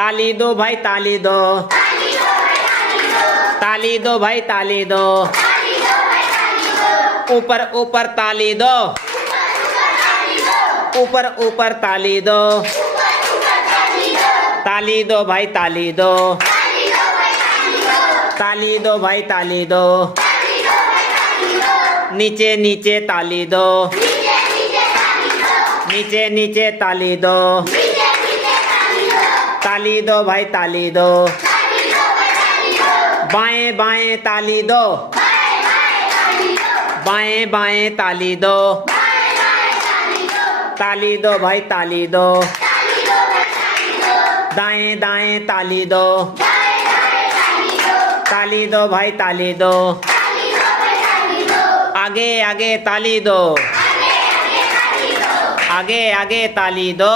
ताली दो भाई ताली दो, ताली दो भाई ताली दो, ऊपर ऊपर ताली दो, ऊपर ऊपर ताली दो, ताली दो भाई ताली दो, ताली दो भाई ताली दो, नीचे नीचे ताली दो, नीचे नीचे ताली दो, ताली दो भाई ताली दो, बाएं बाएं ताली दो, बाएं बाएं ताली दो, ताली दो भाई ताली दो, दाएं दाएं ताली दो, ताली दो भाई ताली दो, आगे आगे ताली दो, आगे आगे ताली दो।